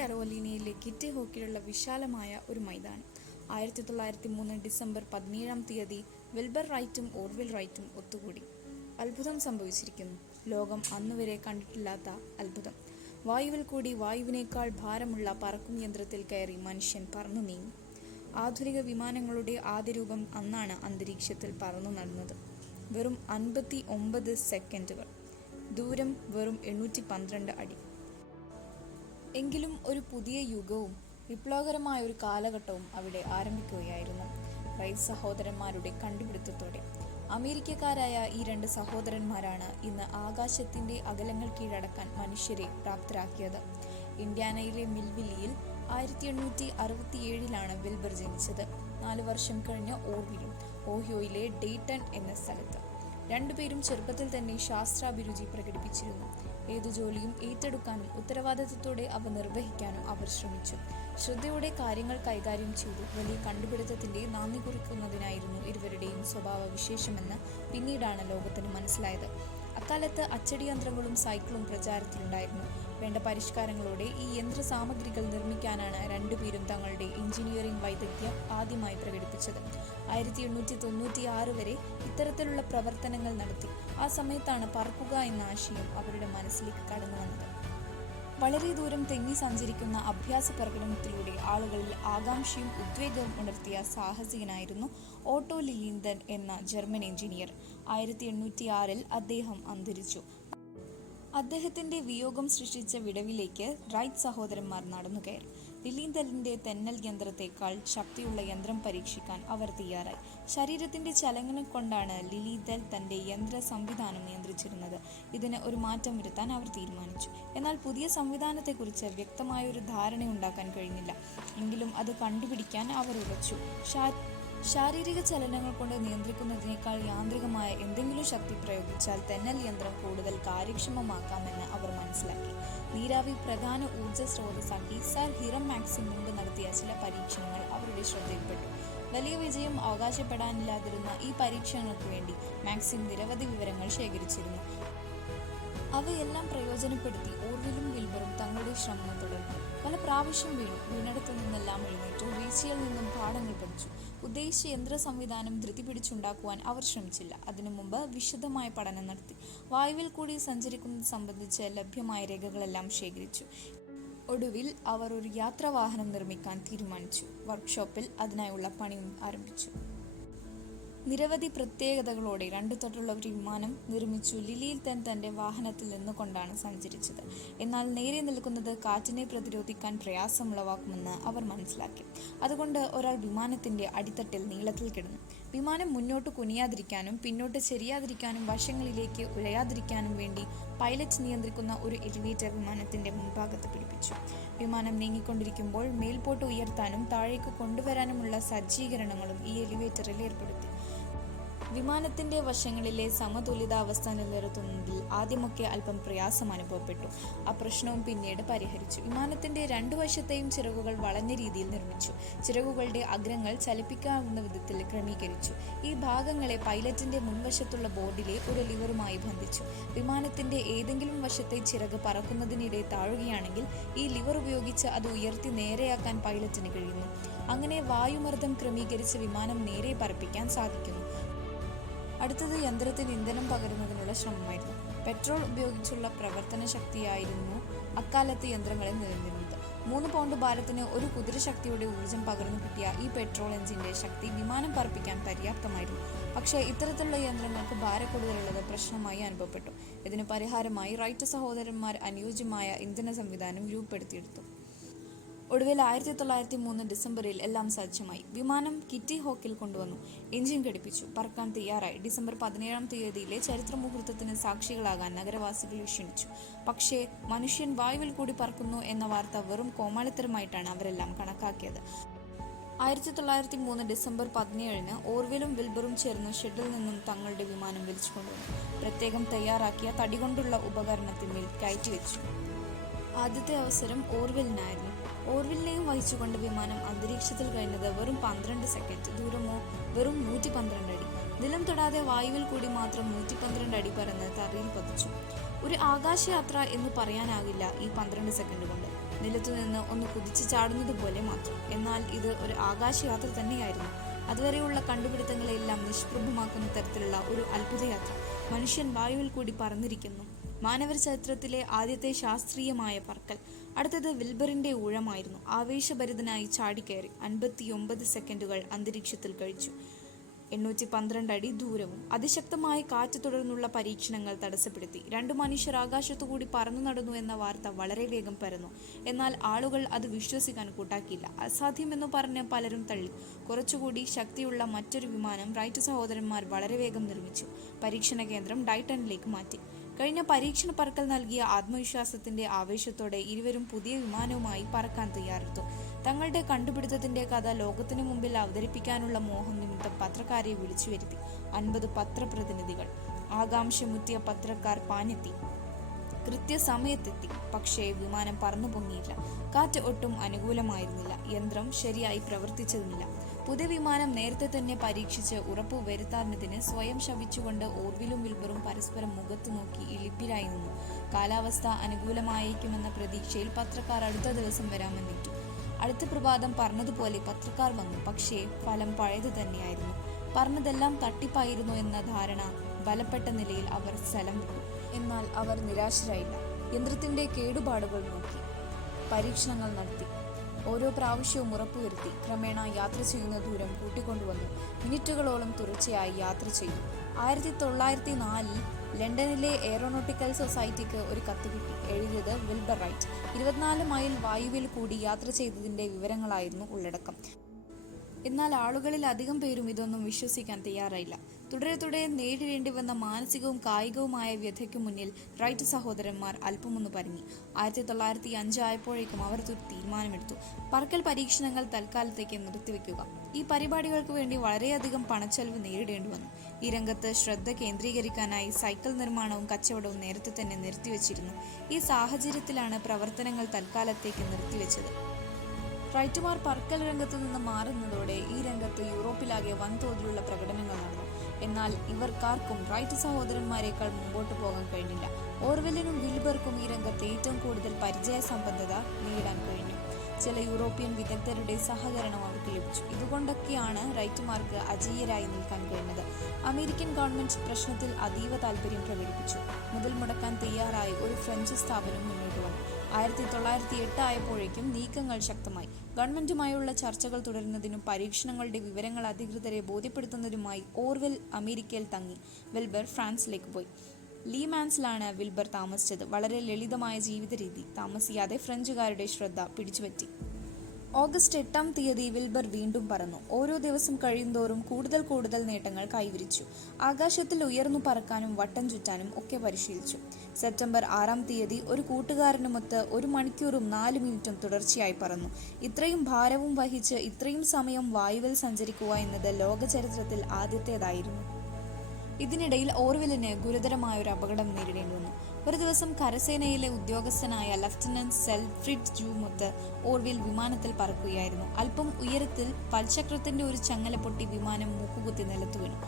കാരോലിനയിലെ kitty ഹോക്കിലുള്ള വിശാലമായ ഒരു മൈതാനം. 1903 ഡിസംബർ 17 വിൽബർ റൈറ്റും ഓർവിൽ റൈറ്റും ഒത്തുകൂടി. അത്ഭുതം സംഭവിച്ചിരിക്കുന്നു. ലോകം അന്നുവരെ കണ്ടിട്ടില്ലാത്ത അത്ഭുതം. വായുവിൽ കൂടി വായുവിനേക്കാൾ ഭാരമുള്ള പറക്കും യന്ത്രത്തിൽ കയറി മനുഷ്യൻ പറന്നു നീങ്ങി. ആധുനിക വിമാനങ്ങളുടെ ആദ്യ രൂപം അന്നാണ് അന്തരീക്ഷത്തിൽ പറന്നു നടന്നത്. വെറും 59 സെക്കൻഡുകൾ. ദൂരം വെറും 812 അടി. എങ്കിലും ഒരു പുതിയ യുഗവും വിപ്ലവകരമായ ഒരു കാലഘട്ടവും അവിടെ ആരംഭിക്കുകയായിരുന്നു. റൈറ്റ് സഹോദരന്മാരുടെ കണ്ടുപിടുത്തത്തോടെ. അമേരിക്കക്കാരായ ഈ 2 സഹോദരന്മാരാണ് ഇന്ന് ആകാശത്തിന്റെ അകലങ്ങൾ കീഴടക്കാൻ മനുഷ്യരെ പ്രാപ്തരാക്കിയത്. ഇന്ത്യാനയിലെ മിൽവില്ലിയിൽ 1867 വിൽബർ ജനിച്ചത്. 4 വർഷം കഴിഞ്ഞ് ഓർവിലും ഓഹിയോയിലെ ഡേറ്റൺ എന്ന സ്ഥലത്ത്. രണ്ടുപേരും ചെറുപ്പത്തിൽ തന്നെ ശാസ്ത്രാഭിരുചി പ്രകടിപ്പിച്ചിരുന്നു. ഏതു ജോലിയും ഏറ്റെടുക്കാനും ഉത്തരവാദിത്തത്തോടെ അവ നിർവഹിക്കാനും അവർ ശ്രമിച്ചു. ശ്രദ്ധയോടെ കാര്യങ്ങൾ കൈകാര്യം ചെയ്തു. വലിയ കണ്ടുപിടുത്തത്തിന്റെ നാന്ദി കുറിക്കുന്നതിനായിരുന്നു ഇരുവരുടെയും സ്വഭാവ വിശേഷമെന്ന് പിന്നീടാണ് ലോകത്തിന് മനസ്സിലായത്. അക്കാലത്ത് അച്ചടിയന്ത്രങ്ങളും സൈക്കിളും പ്രചാരത്തിലുണ്ടായിരുന്നു. വേണ്ട പരിഷ്കാരങ്ങളോടെ ഈ യന്ത്ര സാമഗ്രികൾ നിർമ്മിക്കാനാണ് രണ്ടുപേരും തങ്ങളുടെ എഞ്ചിനീയറിംഗ് വൈദഗ്ധ്യം ആദ്യമായി പ്രകടിപ്പിച്ചത്. 1896 വരെ ഇത്തരത്തിലുള്ള പ്രവർത്തനങ്ങൾ നടത്തി. ആ സമയത്താണ് പറക്കുക എന്ന ആശയം അവരുടെ മനസ്സിലേക്ക് കടന്നു വന്നത്. വളരെ ദൂരം തെന്നി സഞ്ചരിക്കുന്ന അഭ്യാസ പ്രകടനത്തിലൂടെ ആളുകളിൽ ആകാംക്ഷയും ഉദ്വേഗവും ഉണർത്തിയ സാഹസികനായിരുന്നു ഓട്ടോ ലിലീന്തൻ എന്ന ജർമ്മൻ എഞ്ചിനീയർ. 1806 അദ്ദേഹം അന്തരിച്ചു. അദ്ദേഹത്തിന്റെ വിയോഗം സൃഷ്ടിച്ച വിടവിലേക്ക് റൈറ്റ് സഹോദരന്മാർ നടന്നു കയറി. ലിലീന്തലിന്റെ തെന്നൽ യന്ത്രത്തെക്കാൾ ശക്തിയുള്ള യന്ത്രം പരീക്ഷിക്കാൻ അവർ തയ്യാറായി. ശരീരത്തിന്റെ ചലനം കൊണ്ടാണ് ലിലീന്തൽ തന്റെ യന്ത്ര സംവിധാനം നിയന്ത്രിച്ചിരുന്നത്. ഇതിന് ഒരു മാറ്റം വരുത്താൻ അവർ തീരുമാനിച്ചു. എന്നാൽ പുതിയ സംവിധാനത്തെക്കുറിച്ച് വ്യക്തമായൊരു ധാരണയുണ്ടാക്കാൻ കഴിഞ്ഞില്ല. എങ്കിലും അത് കണ്ടുപിടിക്കാൻ അവർ ഉറച്ചു. ശാരീരിക ചലനങ്ങൾ കൊണ്ട് നിയന്ത്രിക്കുന്നതിനേക്കാൾ യാന്ത്രികമായ എന്തെങ്കിലും ശക്തി പ്രയോഗിച്ചാൽ തെന്നൽ യന്ത്രം കൂടുതൽ കാര്യക്ഷമമാക്കാമെന്ന് അവർ മനസ്സിലാക്കി. നീരാവി പ്രധാന ഊർജ്ജ സ്രോതസ്സാക്കി സർ ഹിറം മാക്സിം മുമ്പ് നടത്തിയ ചില പരീക്ഷണങ്ങൾ അവരുടെ ശ്രദ്ധയിൽപ്പെട്ടു. വലിയ വിജയം അവകാശപ്പെടാനില്ലാതിരുന്ന ഈ പരീക്ഷണങ്ങൾക്ക് വേണ്ടി മാക്സിം നിരവധി വിവരങ്ങൾ ശേഖരിച്ചിരുന്നു. അവയെല്ലാം പ്രയോജനപ്പെടുത്തി ഓർവിലും വിൽബറും തങ്ങളുടെ ശ്രമങ്ങൾ തുടർന്നു. പല പ്രാവശ്യം വീണിടത്തു നിന്നെല്ലാം എഴുന്നേറ്റു. വീഴ്ചയിൽ നിന്നും പാഠങ്ങൾ പഠിച്ചു. ഉദ്ദേശിച്ച യന്ത്ര സംവിധാനം ധൃതി പിടിച്ചുണ്ടാക്കുവാൻ അവർ ശ്രമിച്ചില്ല. അതിനു മുമ്പ് വിശദമായ പഠനം നടത്തി. വായുവിൽ കൂടി സഞ്ചരിക്കുന്നത് സംബന്ധിച്ച് ലഭ്യമായ രേഖകളെല്ലാം ശേഖരിച്ചു. ഒടുവിൽ അവർ ഒരു യാത്രാവാഹനം നിർമ്മിക്കാൻ തീരുമാനിച്ചു. വർക്ക്ഷോപ്പിൽ അതിനായുള്ള പണിയും ആരംഭിച്ചു. നിരവധി പ്രത്യേകതകളോടെ 2 തട്ടുള്ള ഒരു വിമാനം നിർമ്മിച്ചു. ലിലീന്തൻ തന്റെ വാഹനത്തിൽ നിന്നുകൊണ്ടാണ് സഞ്ചരിച്ചത്. എന്നാൽ നേരെ നിൽക്കുന്നത് കാറ്റിനെ പ്രതിരോധിക്കാൻ പ്രയാസമുളവാക്കുമെന്ന് അവർ മനസ്സിലാക്കി. അതുകൊണ്ട് ഒരാൾ വിമാനത്തിന്റെ അടിത്തട്ടിൽ നീളത്തിൽ കിടന്നു. വിമാനം മുന്നോട്ട് കുനിയാതിരിക്കാനും പിന്നോട്ട് ചെരിയാതിരിക്കാനും വശങ്ങളിലേക്ക് ഉഴയാതിരിക്കാനും വേണ്ടി പൈലറ്റ് നിയന്ത്രിക്കുന്ന ഒരു എലിവേറ്റർ വിമാനത്തിന്റെ മുൻഭാഗത്ത് പിടിപ്പിച്ചു. വിമാനം നീങ്ങിക്കൊണ്ടിരിക്കുമ്പോൾ മേൽപോട്ട് ഉയർത്താനും താഴേക്ക് കൊണ്ടുവരാനുമുള്ള സജ്ജീകരണങ്ങളും ഈ എലിവേറ്ററിൽ ഏർപ്പെടുത്തി. വിമാനത്തിന്റെ വശങ്ങളിലെ സമതുലിതാവസ്ഥ നിലനിർത്തുന്നതിൽ ആദ്യമൊക്കെ അല്പം പ്രയാസം അനുഭവപ്പെട്ടു. ആ പ്രശ്നവും പിന്നീട് പരിഹരിച്ചു. വിമാനത്തിന്റെ 2 വശത്തെയും ചിറകുകൾ വളഞ്ഞ രീതിയിൽ നിർമ്മിച്ചു. ചിറകുകളുടെ അഗ്രങ്ങൾ ചലിപ്പിക്കാവുന്ന വിധത്തിൽ ക്രമീകരിച്ചു. ഈ ഭാഗങ്ങളെ പൈലറ്റിന്റെ മുൻവശത്തുള്ള ബോർഡിലെ ഒരു ലിവറുമായി ബന്ധിച്ചു. വിമാനത്തിന്റെ ഏതെങ്കിലും വശത്തെ ചിറക് പറക്കുന്നതിനിടെ താഴുകയാണെങ്കിൽ ഈ ലിവർ ഉപയോഗിച്ച് അത് ഉയർത്തി നേരെയാക്കാൻ പൈലറ്റിന് കഴിയുന്നു. അങ്ങനെ വായുമർദ്ദം ക്രമീകരിച്ച് വിമാനം നേരെ പറപ്പിക്കാൻ സാധിക്കുന്നു. അടുത്തത് യന്ത്രത്തിൽ ഇന്ധനം പകരുന്നതിനുള്ള ശ്രമമായിരുന്നു. പെട്രോൾ ഉപയോഗിച്ചുള്ള പ്രവർത്തന ശക്തിയായിരുന്നു അക്കാലത്ത് യന്ത്രങ്ങളെ നിലനിന്നിരുന്നത്. 3 പൗണ്ട് ഭാരത്തിന് 1 കുതിരശക്തിയുടെ ഊർജ്ജം പകർന്നു കിട്ടിയ ഈ പെട്രോൾ എഞ്ചിന്റെ ശക്തി വിമാനം പറപ്പിക്കാൻ പര്യാപ്തമായിരുന്നു. പക്ഷേ ഇത്തരത്തിലുള്ള യന്ത്രങ്ങൾക്ക് ഭാരക്കൂടുതലുള്ളത് പ്രശ്നമായി അനുഭവപ്പെട്ടു. ഇതിന് പരിഹാരമായി റൈറ്റ് സഹോദരന്മാർ അനുയോജ്യമായ ഇന്ധന സംവിധാനം രൂപപ്പെടുത്തിയെടുത്തു. ഒടുവിൽ 1903 ഡിസംബറിൽ എല്ലാം സജ്ജമായി. വിമാനം കിറ്റി ഹോക്കിൽ കൊണ്ടുവന്നു. എഞ്ചിൻ ഘടിപ്പിച്ചു. പറക്കാൻ തയ്യാറായി. ഡിസംബർ 17 ചരിത്ര മുഹൂർത്തത്തിന് സാക്ഷികളാകാൻ നഗരവാസികളെ ക്ഷണിച്ചു. പക്ഷേ മനുഷ്യൻ വായുവിൽ കൂടി പറക്കുന്നു എന്ന വാർത്ത വെറും കോമാളിത്തരമായിട്ടാണ് അവരെല്ലാം കണക്കാക്കിയത്. 1903 ഡിസംബർ 17 ഓർവിലും വിൽബറും ചേർന്ന് ഷെഡിൽ നിന്നും തങ്ങളുടെ വിമാനം വലിച്ചുകൊണ്ടുവന്നു. പ്രത്യേകം തയ്യാറാക്കിയ തടികൊണ്ടുള്ള ഉപകരണത്തിന്മേൽ കയറ്റിവെച്ചു. ആദ്യത്തെ അവസരം ഓർവിലിനായിരുന്നു. ഓർവിലിനെയും വഹിച്ചുകൊണ്ട് വിമാനം അന്തരീക്ഷത്തിൽ കഴിഞ്ഞത് വെറും 12 സെക്കൻഡ്. ദൂരമോ വെറും 112 അടി. നിലം തൊടാതെ വായുവിൽ കൂടി മാത്രം 112 അടി പറന്ന് തറയിൽ പതിച്ചു. ഒരു ആകാശയാത്ര എന്ന് പറയാനാകില്ല ഈ 12 സെക്കൻഡ് കൊണ്ട്. നിലത്തുനിന്ന് ഒന്ന് കുതിച്ചു ചാടുന്നത് പോലെ മാത്രം. എന്നാൽ ഇത് ഒരു ആകാശയാത്ര തന്നെയായിരുന്നു. അതുവരെയുള്ള കണ്ടുപിടുത്തങ്ങളെല്ലാം നിഷ്പ്രഭമാക്കുന്ന തരത്തിലുള്ള ഒരു അത്ഭുതയാത്ര. മനുഷ്യൻ വായുവിൽ കൂടി പറന്നിരിക്കുന്നു. മാനവ ചരിത്രത്തിലെ ആദ്യത്തെ ശാസ്ത്രീയമായ പറക്കൽ. അടുത്തത് വിൽബറിന്റെ ഊഴമായിരുന്നു. ആവേശഭരിതനായി ചാടിക്കയറി 59 സെക്കൻഡുകൾ അന്തരീക്ഷത്തിൽ കഴിച്ചു. 812 അടി ദൂരവും. അതിശക്തമായ കാറ്റ് തുടർന്നുള്ള പരീക്ഷണങ്ങൾ തടസ്സപ്പെടുത്തി. 2 മനുഷ്യർ ആകാശത്തുകൂടി പറന്നു നടന്നു എന്ന വാർത്ത വളരെ വേഗം പരന്നു. എന്നാൽ ആളുകൾ അത് വിശ്വസിക്കാൻ കൂട്ടാക്കിയില്ല. അസാധ്യമെന്നു പറഞ്ഞ് പലരും തള്ളി. കുറച്ചുകൂടി ശക്തിയുള്ള മറ്റൊരു വിമാനം റൈറ്റ് സഹോദരന്മാർ വളരെ വേഗം നിർമ്മിച്ചു. പരീക്ഷണ കേന്ദ്രം ഡൈറ്റണിലേക്ക് മാറ്റി. കഴിഞ്ഞ പരീക്ഷണ പറക്കൽ നൽകിയ ആത്മവിശ്വാസത്തിന്റെ ആവേശത്തോടെ ഇരുവരും പുതിയ വിമാനവുമായി പറക്കാൻ തയ്യാറെടുത്തു. തങ്ങളുടെ കണ്ടുപിടുത്തത്തിന്റെ കഥ ലോകത്തിനു മുമ്പിൽ അവതരിപ്പിക്കാനുള്ള മോഹം നിമിത്തം പത്രക്കാരെ വിളിച്ചു വരുത്തി. 50 പത്രപ്രതിനിധികൾ. ആകാംക്ഷമുറ്റിയ പത്രക്കാർ പാഞ്ഞെത്തി. കൃത്യസമയത്തെത്തി. പക്ഷേ വിമാനം പറന്നു പൊങ്ങിയില്ല. കാറ്റ് ഒട്ടും അനുകൂലമായിരുന്നില്ല. യന്ത്രം ശരിയായി പ്രവർത്തിച്ചതുമില്ല. പുതിയ വിമാനം നേരത്തെ തന്നെ പരീക്ഷിച്ച് ഉറപ്പു വരുത്താതിന് സ്വയം ശപിച്ചുകൊണ്ട് ഓർവിലും വിൽബറും പരസ്പരം മുഖത്തു നോക്കി ഇളിപ്പിലായി നിന്നു. കാലാവസ്ഥ അനുകൂലമായേക്കുമെന്ന പ്രതീക്ഷയിൽ പത്രക്കാർ അടുത്ത ദിവസം വരാമെന്നിട്ടു. അടുത്ത പ്രഭാതം പറഞ്ഞതുപോലെ പത്രക്കാർ വന്നു. പക്ഷേ ഫലം പഴയത് തന്നെയായിരുന്നു. പറഞ്ഞതെല്ലാം തട്ടിപ്പായിരുന്നു എന്ന ധാരണ ബലപ്പെട്ട നിലയിൽ അവർ സ്ഥലം വിട്ടു. എന്നാൽ അവർ നിരാശരായില്ല. യന്ത്രത്തിന്റെ കേടുപാടുകൾ നോക്കി, പരീക്ഷണങ്ങൾ നടത്തി, ഓരോ പ്രാവശ്യവും ഉറപ്പുവരുത്തി. ക്രമേണ യാത്ര ചെയ്യുന്ന ദൂരം കൂട്ടിക്കൊണ്ടുവന്നു. മിനിറ്റുകളോളം തുടർച്ചയായി യാത്ര ചെയ്തു. 1904 ലണ്ടനിലെ എയറോനോട്ടിക്കൽ സൊസൈറ്റിക്ക് ഒരു കത്ത് കിട്ടി. എഴുതിയത് വിൽബർ റൈറ്റ്. 24 മൈൽ വായുവിൽ കൂടി യാത്ര ചെയ്തതിന്റെ വിവരങ്ങളായിരുന്നു ഉള്ളടക്കം. എന്നാൽ ആളുകളിൽ അധികം പേരും ഇതൊന്നും വിശ്വസിക്കാൻ തയ്യാറായില്ല. തുടരെ നേരിടേണ്ടി വന്ന മാനസികവും കായികവുമായ വ്യഥയ്ക്കു മുന്നിൽ റൈറ്റ് സഹോദരന്മാർ അല്പമൊന്ന് പരങ്ങി. 1905 ആയപ്പോഴേക്കും അവർ ഒരു തീരുമാനമെടുത്തു. പറക്കൽ പരീക്ഷണങ്ങൾ തൽക്കാലത്തേക്ക് നിർത്തിവെക്കുക. ഈ പരിപാടികൾക്ക് വേണ്ടി വളരെയധികം പണച്ചെലവ് നേരിടേണ്ടി വന്നു. ഈ രംഗത്ത് ശ്രദ്ധ കേന്ദ്രീകരിക്കാനായി സൈക്കിൾ നിർമ്മാണവും കച്ചവടവും നേരത്തെ തന്നെ നിർത്തിവെച്ചിരുന്നു. ഈ സാഹചര്യത്തിലാണ് പ്രവർത്തനങ്ങൾ തൽക്കാലത്തേക്ക് നിർത്തിവെച്ചത്. റൈറ്റുമാർ പറക്കൽ രംഗത്തു നിന്ന് മാറുന്നതോടെ ഈ രംഗത്ത് യൂറോപ്പിലാകെ വൻതോതിലുള്ള പ്രകടനങ്ങൾ നടന്നു. എന്നാൽ ഇവർക്കാർക്കും റൈറ്റ് സഹോദരന്മാരെക്കാൾ മുമ്പോട്ട് പോകാൻ കഴിഞ്ഞില്ല. ഓർവെലിനും വിൽബർക്കും ഈ രംഗത്ത് ഏറ്റവും കൂടുതൽ പരിചയസമ്പന്നത നേടാൻ കഴിഞ്ഞു. ചില യൂറോപ്യൻ വിദഗ്ധരുടെ സഹകരണം അവർക്ക് ലഭിച്ചു. ഇതുകൊണ്ടൊക്കെയാണ് റൈറ്റുമാർക്ക് അജയ്യരായി നിൽക്കാൻ കഴിഞ്ഞത്. അമേരിക്കൻ ഗവൺമെന്റ് പ്രശ്നത്തിൽ അതീവ താൽപര്യം പ്രകടിപ്പിച്ചു. മുതൽ മുടക്കാൻ തയ്യാറായി ഒരു ഫ്രഞ്ച് സ്ഥാപനം മുന്നോട്ട് വന്നു. 1908 ആയപ്പോഴേക്കും നീക്കങ്ങൾ ശക്തമായി. ഗവൺമെന്റുമായുള്ള ചർച്ചകൾ തുടരുന്നതിനും പരീക്ഷണങ്ങളുടെ വിവരങ്ങൾ അധികൃതരെ ബോധ്യപ്പെടുത്തുന്നതിനുമായി ഓർവെൽ അമേരിക്കയിൽ തങ്ങി. വിൽബർ ഫ്രാൻസിലേക്ക് പോയി. ലീമാൻസിലാണ് വിൽബർ താമസിച്ചത്. വളരെ ലളിതമായ ജീവിത രീതി താമസിയാതെ ഫ്രഞ്ചുകാരുടെ ശ്രദ്ധ പിടിച്ചുപറ്റി. ഓഗസ്റ്റ് 8-ാം തീയതി വിൽബർ വീണ്ടും പറന്നു. ഓരോ ദിവസം കഴിയുന്തോറും കൂടുതൽ നേട്ടങ്ങൾ കൈവരിച്ചു. ആകാശത്തിൽ ഉയർന്നു പറക്കാനും വട്ടം ചുറ്റാനും ഒക്കെ പരിശീലിച്ചു. സെപ്റ്റംബർ 6-ാം തീയതി ഒരു കൂട്ടുകാരനുമൊത്ത് 1 മണിക്കൂറും 4 മിനിറ്റും തുടർച്ചയായി പറന്നു. ഇത്രയും ഭാരവും വഹിച്ച് ഇത്രയും സമയം വായുവിൽ സഞ്ചരിക്കുക എന്നത് ലോക ചരിത്രത്തിൽ ആദ്യത്തേതായിരുന്നു. ഇതിനിടയിൽ ഓർവെലിന് ഗുരുതരമായ ഒരു അപകടം നേരിടേണ്ടി വന്നു. ഒരു ദിവസം കരസേനയിലെ ഉദ്യോഗസ്ഥനായ ലഫ്റ്റനന്റ് സെൽഫ്രിഡ് ജൂമൊത്ത് ഓർവെൽ വിമാനത്തിൽ പറക്കുകയായിരുന്നു. അല്പം ഉയരത്തിൽ പൽചക്രത്തിന്റെ ഒരു ചങ്ങല പൊട്ടി വിമാനം മൂക്കുകുത്തി നിലത്തു വീണു.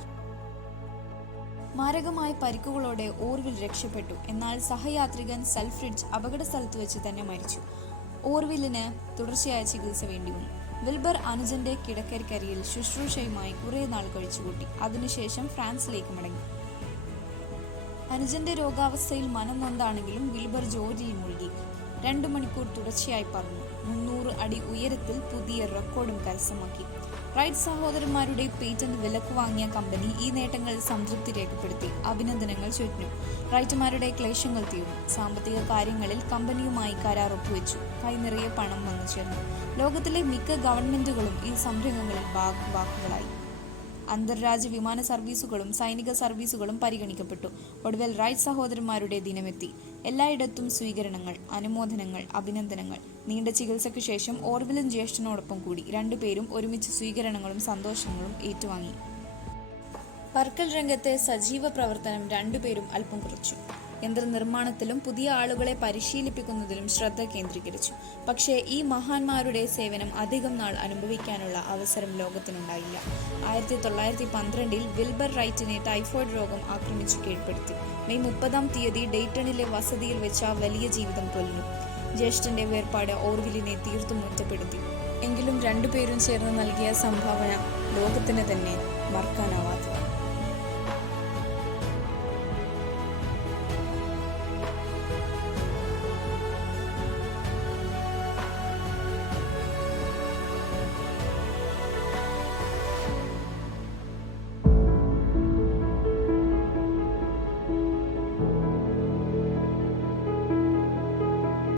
മാരകമായ പരിക്കുകളോടെ ഓർവെൽ രക്ഷപ്പെട്ടു. എന്നാൽ സഹയാത്രികൻ സെൽഫ്രിഡ്ജ് അപകട സ്ഥലത്ത് വെച്ച് തന്നെ മരിച്ചു. ഓർവെലിന് തുടർച്ചയായ ചികിത്സ വേണ്ടി വന്നു. വിൽബർ അനുജന്റെ കിടക്കരിക്കരിയിൽ ശുശ്രൂഷയുമായി കുറെ നാൾ കഴിച്ചുകൂട്ടി. അതിനുശേഷം ഫ്രാൻസിലേക്ക് മടങ്ങി. അനുജന്റെ രോഗാവസ്ഥയിൽ മനം നൊന്താണെങ്കിലും വിൽബർ ജോലിയിൽ മുഴുകി. 2 മണിക്കൂർ തുടർച്ചയായി പറന്നു. 300 അടി ഉയരത്തിൽ പുതിയ റെക്കോർഡും കരസ്ഥമാക്കി. റൈറ്റ് സഹോദരന്മാരുടെ പേറ്റന്റ് വിലക്ക് വാങ്ങിയ കമ്പനി ഈ നേട്ടങ്ങളിൽ സംതൃപ്തി രേഖപ്പെടുത്തി. അഭിനന്ദനങ്ങൾ ചൊരിഞ്ഞു. റൈറ്റുമാരുടെ ക്ലേശങ്ങൾ തീർന്നു. സാമ്പത്തിക കാര്യങ്ങളിൽ കമ്പനിയുമായി കരാർ ഒപ്പുവെച്ചു. കൈനിറയെ പണം വന്നു ചേർന്നു. ലോകത്തിലെ മിക്ക ഗവൺമെന്റുകളും ഈ സംരംഭങ്ങളിൽ ഭാഗവാക്കുകളായി. അന്തർരാജ്യ വിമാന സർവീസുകളും സൈനിക സർവീസുകളും പരിഗണിക്കപ്പെട്ടു. ഒടുവിൽ റൈറ്റ് സഹോദരന്മാരുടെ ദിനമെത്തി. എല്ലായിടത്തും സ്വീകരണങ്ങൾ, അനുമോദനങ്ങൾ, അഭിനന്ദനങ്ങൾ. നീണ്ട ചികിത്സയ്ക്ക് ശേഷം ഓർവെലും ജ്യേഷ്ഠനോടൊപ്പം കൂടി. 2 പേരും ഒരുമിച്ച് സ്വീകരണങ്ങളും സന്തോഷങ്ങളും ഏറ്റുവാങ്ങി. പറക്കൽ രംഗത്തെ സജീവ പ്രവർത്തനം 2 പേരും അല്പം കുറച്ചു. യന്ത്രനിർമ്മാണത്തിലും പുതിയ ആളുകളെ പരിശീലിപ്പിക്കുന്നതിലും ശ്രദ്ധ കേന്ദ്രീകരിച്ചു. പക്ഷേ ഈ മഹാന്മാരുടെ സേവനം അധികം നാൾ അനുഭവിക്കാനുള്ള അവസരം ലോകത്തിനുണ്ടായില്ല. 1912 വിൽബർ റൈറ്റിനെ ടൈഫോയിഡ് രോഗം ആക്രമിച്ചു കീഴ്പ്പെടുത്തി. മെയ് 30-ാം തീയതി ഡെയ്റ്റണിലെ വസതിയിൽ വെച്ച വലിയ ജീവിതം പൊലിഞ്ഞു. ജ്യേഷ്ഠന്റെ വേർപാട് ഓർവിലിനെ തീർത്തും ഒറ്റപ്പെടുത്തി. എങ്കിലും രണ്ടുപേരും ചേർന്ന് നൽകിയ സംഭാവന ലോകത്തിന് തന്നെ മറക്കാനാവാത്തത്.